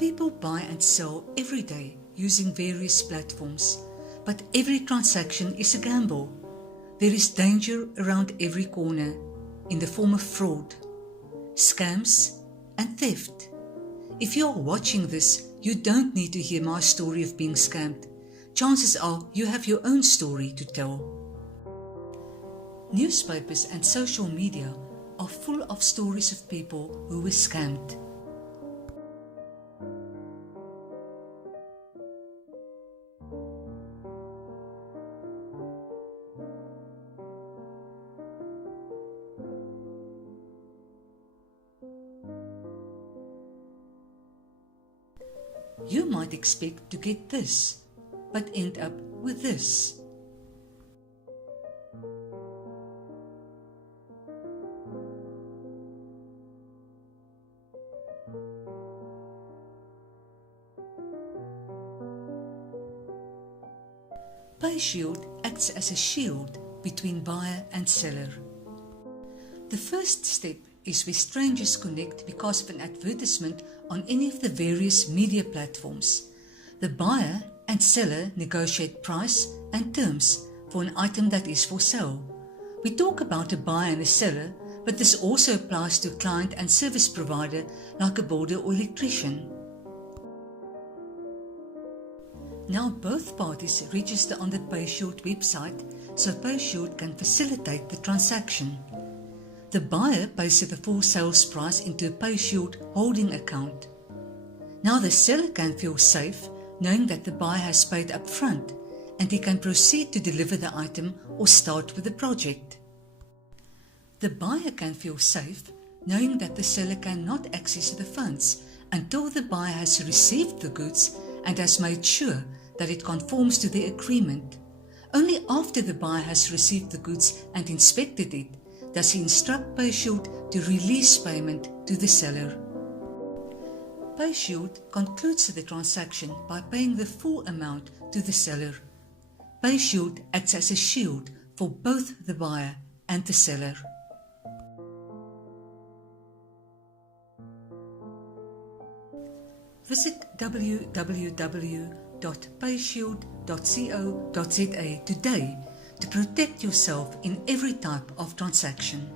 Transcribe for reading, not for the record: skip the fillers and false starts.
People buy and sell every day using various platforms, but every transaction is a gamble. There is danger around every corner in the form of fraud, scams, and theft. If you are watching this, you don't need to hear my story of being scammed. Chances are you have your own story to tell. Newspapers and social media are full of stories of people who were scammed. You might expect to get this, but end up with this. PayShield acts as a shield between buyer and seller. The first step is where strangers connect because of an advertisement on any of the various media platforms. The buyer and seller negotiate price and terms for an item that is for sale. We talk about a buyer and a seller, but this also applies to a client and service provider like a builder or electrician. Now both parties register on the PayShield website so PayShield can facilitate the transaction. The buyer pays the full sales price into a PayShield holding account. Now the seller can feel safe knowing that the buyer has paid up front and he can proceed to deliver the item or start with the project. The buyer can feel safe knowing that the seller cannot access the funds until the buyer has received the goods and has made sure that it conforms to the agreement. Only after the buyer has received the goods and inspected it does he instruct PayShield to release payment to the seller. PayShield concludes the transaction by paying the full amount to the seller. PayShield acts as a shield for both the buyer and the seller. Visit www.payshield.co.za today to protect yourself in every type of transaction.